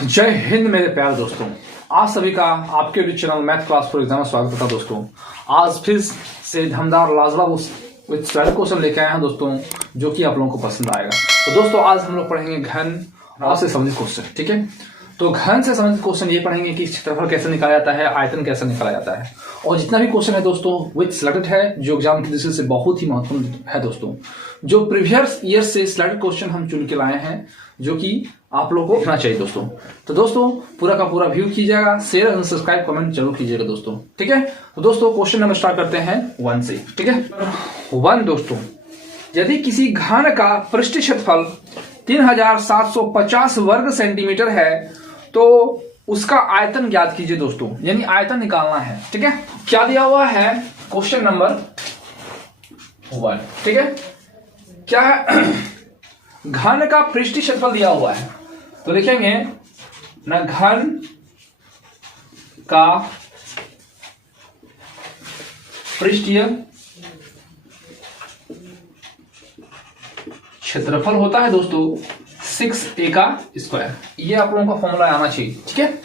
जय हिंद मेरे प्यारे दोस्तों। आप सभी का आपके YouTube channel math class for exam में स्वागत करता दोस्तों। आज फिर से धमदार लाजवाब विद स्पेशल क्वेश्चन लेके आए हैं दोस्तों, जो कि आप लोगों को पसंद आएगा। तो दोस्तों आज हम लोग पढ़ेंगे घन और से संबंधित क्वेश्चन। ठीक है, तो घन से संबंधित क्वेश्चन ये पढ़ेंगे कि क्षेत्रफल कैसे निकाला जाता है, आयतन कैसे निकाला जाता है, और जितना भी क्वेश्चन है दोस्तों विच सिलेक्टेड है, जो एग्जाम की दृष्टि से बहुत ही महत्वपूर्ण है दोस्तों। जो प्रीवियस ईयर से सिलेक्टेड क्वेश्चन हम चुन के लाए हैं, जो कि आप लोगों को देखना चाहिए दोस्तों। तो दोस्तों पूरा का पूरा व्यू कीजिएगा, शेयर एंड सब्सक्राइब कमेंट जरूर कीजिएगा दोस्तों। ठीक है, तो दोस्तों क्वेश्चन नंबर स्टार्ट करते हैं 1 से। ठीक है, 1 दोस्तों, यदि किसी घन का पृष्ठीय क्षेत्रफल 3750 वर्ग सेंटीमीटर है तो उसका आयतन ज्ञात कीजिए दोस्तों, यानी आयतन निकालना है। ठीक है, क्या दिया हुआ है क्वेश्चन नंबर 1। ठीक है, क्या है घन का पृष्ठीय क्षेत्रफल दिया हुआ है, तो लिखेंगे न घन का पृष्ठीय क्षेत्रफल होता है दोस्तों 6a का स्क्वायर। ये आप लोगों का फॉर्मूला आना चाहिए। ठीक है,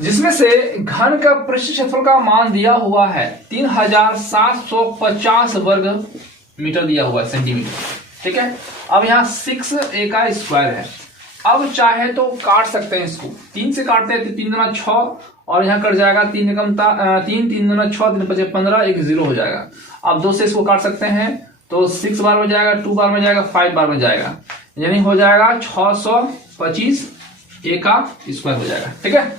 जिसमें से घन का पृष्ठीय क्षेत्रफल का मान दिया हुआ है 3750 वर्ग मीटर दिया हुआ है, सेंटीमीटर। ठीक है, अब यहाँ 6a का स्क्वायर है। अब चाहे तो काट सकते हैं इसको, 3 से काटते हैं तो 3 दूना 6 और यहाँ कट जाएगा 3 एकम 3 3 दूना 6 3 5 15 एक 0 हो जाएगा। अब 2 से इसको काट सकते हैं तो 6 बार में जाएगा, 2 बार में जाएगा, 5 बार में जाएगा, यानी हो जाएगा 625 a का स्क्वायर हो जाएगा। ठीक है,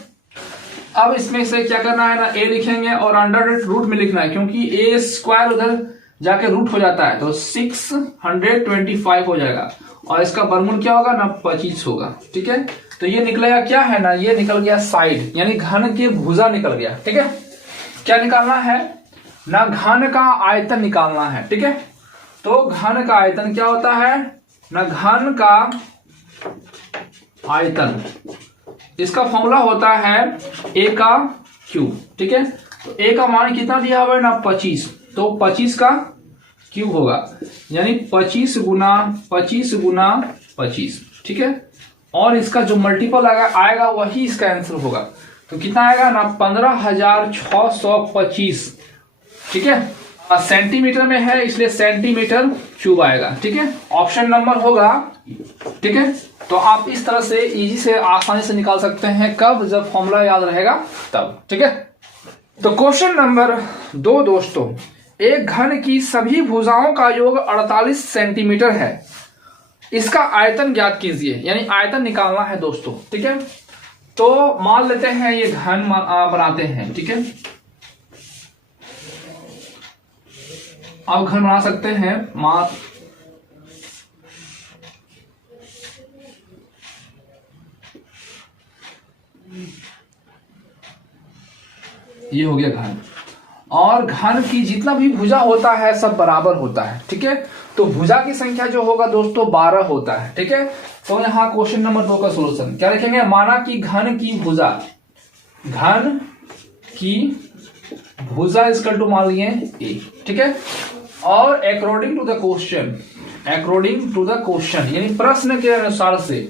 अब इसमें से क्या करना है ना, a लिखेंगे और अंडर रूट में लिखना है, क्योंकि a स्क्वायर उधर जाके रूट हो जाता है तो 625 हो जाएगा और इसका वर्गमूल क्या होगा ना 25 होगा। ठीक है, तो ये निकलेगा क्या है ना, ये निकल गया साइड, यानी घन की भुजा निकल गया। ठीक है, क्या निकालना है ना, घन का आयतन निकालना है। ठीक है, तो घन का आयतन क्या होता है ना, घन का आयतन, इसका फॉर्मूला होता है a का क्यूब। ठीक है, तो a का मान कितना दिया हुआ है ना 25, तो 25 का क्यूब होगा, यानी 25 गुना 25 गुना 25। ठीक है, और इसका जो मल्टीपल आएगा वही इसका आंसर होगा, तो कितना आएगा ना 15625। ठीक है, सेंटीमीटर में है इसलिए सेंटीमीटर क्यूब आएगा। ठीक है, ऑप्शन नंबर होगा। ठीक है, तो आप इस तरह से इजी से आसानी से निकाल सकते हैं, कब, जब फॉर्मूला याद रहेगा तब। ठीक है, तो क्वेश्चन नंबर 2 दोस्तों, एक घन की सभी भुजाओं का योग 48 सेंटीमीटर है, इसका आयतन ज्ञात कीजिए, यानी आयतन निकालना है दोस्तों। ठीक है, तो मान लेते हैं ये घन बनाते हैं। ठीक है, अब घन बना सकते हैं, मान ये हो गया घन, और घन की जितना भी भुजा होता है सब बराबर होता है। ठीक है, तो भुजा की संख्या जो होगा दोस्तों 12 होता है। ठीक है, तो यहाँ क्वेश्चन नंबर 2 का सोल्यूशन क्या लिखेंगे, माना कि घन की भुजा इक्वल टू मान लिए a। ठीक है, और अकॉर्डिंग टू द क्वेश्चन यानी प्रश्न के अनुसार से,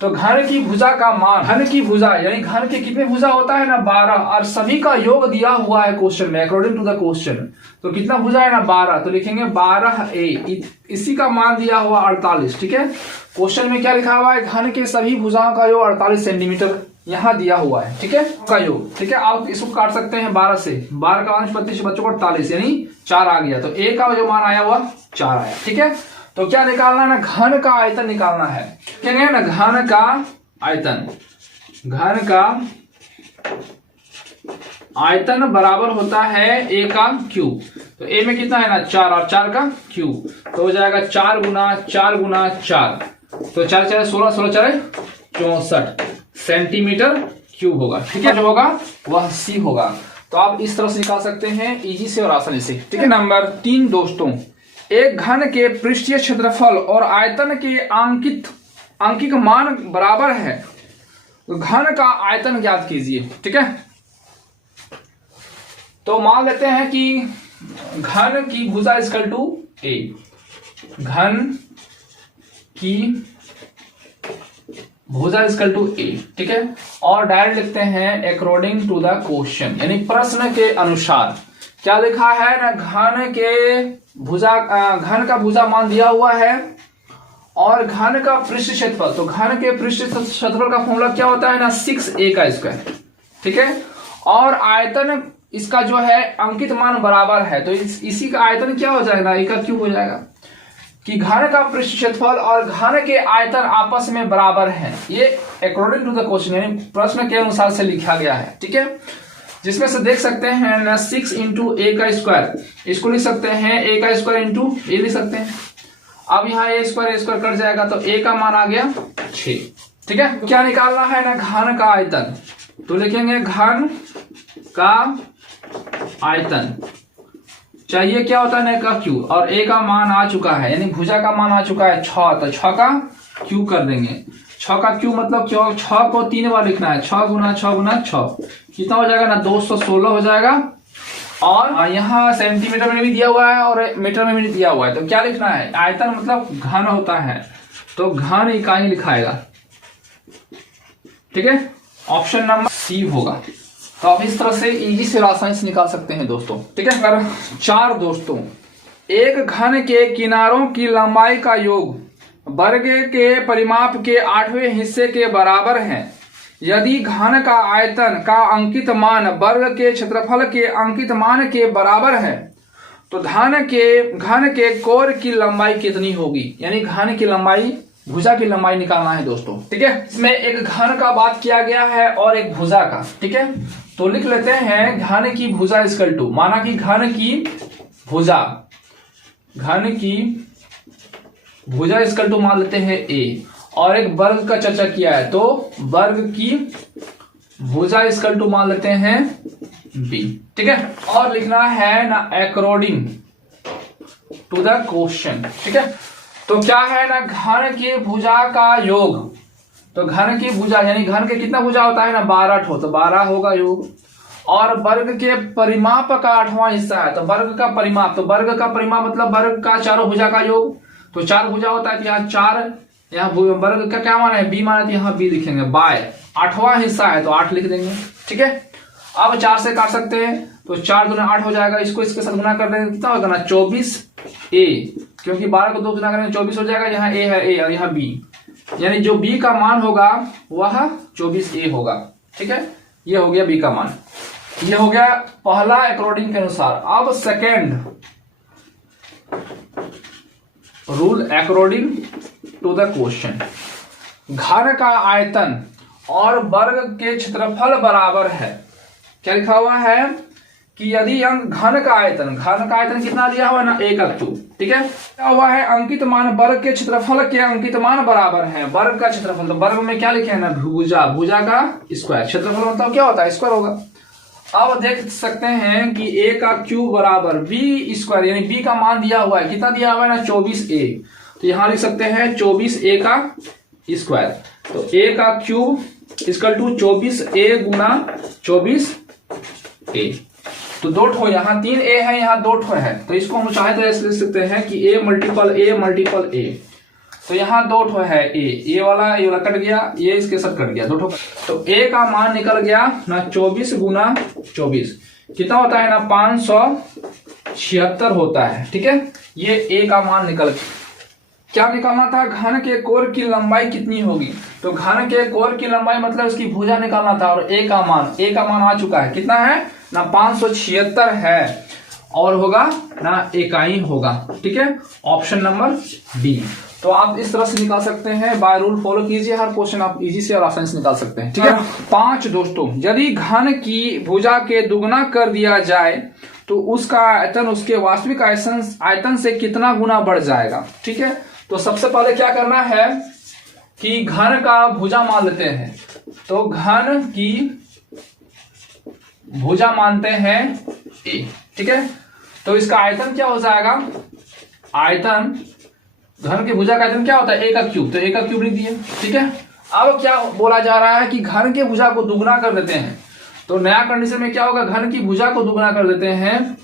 तो घन की भुजा का मान, घन की भुजा यानी घन के कितने भुजा होता है ना 12, और सभी का योग दिया हुआ है क्वेश्चन में अकॉर्डिंग टू द क्वेश्चन, तो कितना भुजा है ना 12, तो लिखेंगे 12a, इसी का मान दिया हुआ 48। ठीक है, क्वेश्चन में क्या लिखा हुआ है, घन के सभी भुजाओं का योग 48 सेंटीमीटर यहाँ दिया हुआ है। ठीक है, का योग। ठीक है, आप इसको काट सकते हैं 12 से, 12 का 35 बच्चों को 48 यानी 4 आ गया, तो a का जो मान आया हुआ 4 आया। ठीक है, तो क्या निकालना है ना, घन का आयतन निकालना है। क्या कहेंगे ना, घन का आयतन बराबर होता है a का क्यूब, तो a में कितना है ना 4 और 4 का क्यूब, तो हो जाएगा 4 गुना 4 गुना 4, तो 4 4 16 16 4 64 सेंटीमीटर क्यूब होगा। ठीक है, जो होगा वह c होगा। तो आप इस तरह से निकाल सकते हैं इजी से और आसानी से। ठीक है, नंबर 3 दोस्तों, एक घन के पृष्ठीय क्षेत्रफल और आयतन के आंकिक मान बराबर है, घन का आयतन ज्ञात कीजिए। ठीक है, तो मान लेते हैं कि घन की भुजा इक्वल टू a, घन की भुजा इक्वल टू ए, ठीक है। और डायरेक्ट लिखते हैं अकॉर्डिंग टू द क्वेश्चन, यानी प्रश्न के अनुसार। क्या लिखा है ना, घन का भुजा मान दिया हुआ है और घन का पृष्ठ क्षेत्रफल, तो घन के पृष्ठ क्षेत्रफल का फॉर्मूला क्या होता है ना 6a का स्क्वायर, ठीक है। और आयतन इसका जो है अंकित मान बराबर है, तो इसी का आयतन क्या हो जाएगा ना, ए का क्यूब हो जाएगा, कि घन का पृष्ठ क्षेत्रफल और घन के आयतन आपस में बराबर हैं। ये अकॉर्डिंग टू द क्वेश्चन, यानी प्रश्न के अनुसार से लिखा गया है, ठीक है। जिसमें से देख सकते हैं ना 6 इंटू ए का स्क्वायर, इसको लिख सकते हैं ए का स्क्वायर इंटू ए लिख सकते हैं। अब यहाँ ए स्क्वायर कट जाएगा तो ए का मान आ गया 6, ठीक है। क्या निकालना है ना, घन का आयतन, तो लिखेंगे घन का आयतन चाहिए, क्या होता है ना का क्यू, और ए का मान आ चुका है, यानी भुजा का मान आ चुका है 6, तो 6 का क्यू कर देंगे। 6 का क्यू मतलब क्यों, 6 को 3 बार लिखना है, 6 गुना 6 गुना 6, कितना हो जाएगा ना 216 हो जाएगा। और यहाँ सेंटीमीटर में भी दिया हुआ है और मीटर में भी दिया हुआ है, तो क्या लिखना है, आयतन मतलब घन होता है, तो घन इकाई लिखाएगा, ठीक है। ऑप्शन नंबर सी होगा। तो आप इस तरह से इजी से आसानी से निकाल सकते हैं दोस्तों, ठीक है। अगर 4 दोस्तों, एक घन के किनारों की लंबाई का योग वर्ग के परिमाप के 8वें हिस्से के बराबर है, यदि घन का आयतन का अंकित मान वर्ग के क्षेत्रफल के अंकित मान के बराबर है, तो घन के कोर की लंबाई कितनी होगी, यानी घन की लंबाई, भुजा की लंबाई निकालना है दोस्तों, ठीक है। इसमें एक घन का बात किया गया है और एक भुजा का, ठीक है। तो लिख लेते हैं घन की भुजा इक्वल टू, माना कि घन की भुजा इक्वल टू मान लेते हैं ए, और एक वर्ग का चर्चा किया है, तो वर्ग की भुजा इक्वल टू मान लेते हैं बी, ठीक है। और लिखना है ना अकॉर्डिंग टू द क्वेश्चन, ठीक है। तो क्या है ना, घन की भुजा का योग, तो घन की भुजा यानी घन के कितना भुजा होता है ना 12 ठो, तो 12 होगा योग। और वर्ग के परिमाप का 8वां हिस्सा है, तो वर्ग का परिमाप, तो वर्ग का परिमाप मतलब वर्ग का चारों भुजा का योग, तो 4 भुजा होता है, तो यहाँ 4, यहाँ वर्ग का क्या माना है बी माना, तो यहाँ बी लिखेंगे, बाय 8वां हिस्सा है तो 8 लिख देंगे, ठीक है। अब 4 से काट सकते हैं, तो 4 दूना 8 हो जाएगा, इसको इसके साथ गुना कर देंगे, कितना होगा ना 24a, क्योंकि 12 को 2 गुना करेंगे 24 हो जाएगा, यहाँ a है a और यहाँ b, यानी जो b का मान होगा वह 24a होगा, ठीक है। ये हो गया b का मान, ये हो गया पहला अकॉर्डिंग के अनुसार। अब second rule according to the question, घन का आयतन और वर्ग के क्षेत्रफल बराबर है। क्या लिखा हुआ है कि यदि घन का आयतन कितना दिया हुआ है ना a का क्यूब, ठीक है। क्या हुआ है, अंकित मान वर्ग के क्षेत्रफल के अंकित मान बराबर है, वर्ग का क्षेत्रफल, तो वर्ग में क्या लिखे हैं ना भुजा का स्क्वायर, क्षेत्रफल मतलब क्या होता है स्क्वायर होगा। अब देख सकते हैं कि a का क्यूब बराबर b स्क्वायर, यानी b का मान दिया हुआ है, कितना दिया हुआ है ना 24a, तो यहां लिख सकते हैं 24a का स्क्वायर, तो a का cube equal to 24a Guna 24a, तो 2 ठो, यहाँ 3a है यहाँ 2 ठो है, तो इसको हम चाहे तो ऐसे लिख सकते हैं कि a मल्टीपल a, तो यहाँ 2 ठो है a वाला कट गया, ये इसके साथ कट गया 2 ठो, तो a का मान निकल गया ना 24 गुना 24, कितना होता है ना 576 होता है, ठीक है। ये a का मान निकल गया। क्या निकालना था, घन के कोर की लंबाई कितनी होगी, तो घन के कोर की लंबाई मतलब इसकी भुजा निकालना था, और a का मान आ चुका है, कितना है ना 576 है, और होगा ना इकाई होगा, ठीक है। Option number D. तो आप इस तरह से निकाल सकते हैं, बाय रूल फॉलो कीजिए, हर क्वेश्चन आप इजी से और आसानी से निकाल सकते हैं, ठीक है। 5 दोस्तों, यदि घन की भुजा के दुगना कर दिया जाए तो उसका आयतन उसके वास्तविक आयतन से कितना गुना बढ़ जाएगा, ठीक है। तो सबसे पहले क्या करना है कि घन का भुजा मान लेते हैं, तो घन की भुजा मानते हैं a, ठीक है। तो इसका आयतन क्या हो जाएगा, आयतन घन की भुजा का आयतन क्या होता है a का क्यूब, तो a का क्यूब लिख दिए, ठीक है। अब क्या बोला जा रहा है कि घन की भुजा को दुगना कर देते हैं, तो नया कंडीशन में क्या होगा, घन की भुजा को दुगना कर देते हैं,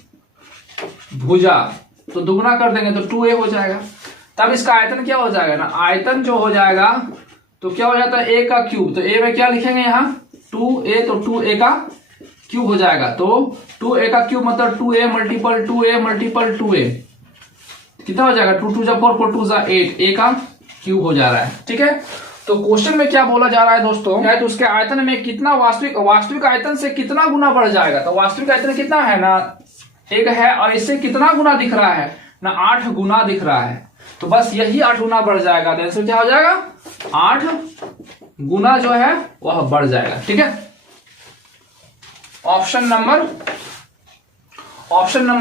भुजा तो दुगना कर देंगे तो 2a हो जाएगा, तब इसका आयतन क्या हो जाएगा ना, आयतन जो हो जाएगा तो क्या हो जाता है ए का क्यूब, तो ए में क्या लिखेंगे यहाँ 2a, तो 2a का क्यूब हो जाएगा। तो 2a का क्यूब मतलब 2a multiple 2a multiple 2a कितना हो जाएगा 2 2 जा 4 4 2 जा 8, a का क्यूब हो जा रहा है। ठीक है, तो क्वेश्चन में क्या बोला जा रहा है दोस्तों, क्या है तो उसके आयतन में कितना वास्तविक आयतन से कितना गुना बढ़ जाएगा। तो वास्तविक आयतन कितना है ना 1 है और इससे कितना गुना दिख रहा है ना 8 गुना दिख रहा है। तो बस यही 8 गुना बढ़ जाएगा, तो आंसर क्या हो जाएगा 8 गुना जो है वह बढ़ जाएगा। ठीक है, ऑप्शन नंबर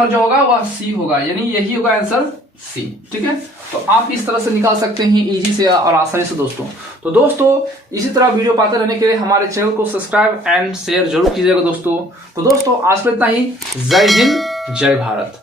जो होगा वह सी होगा, यानी यही होगा आंसर सी। ठीक है, तो आप इस तरह से निकाल सकते हैं इजी से और आसानी से दोस्तों। तो दोस्तों इसी तरह वीडियो पाते रहने के लिए हमारे चैनल को सब्सक्राइब एंड शेयर जरूर कीजिएगा दोस्तों। तो दोस्तों आज के इतना ही, जय हिंद जय भारत।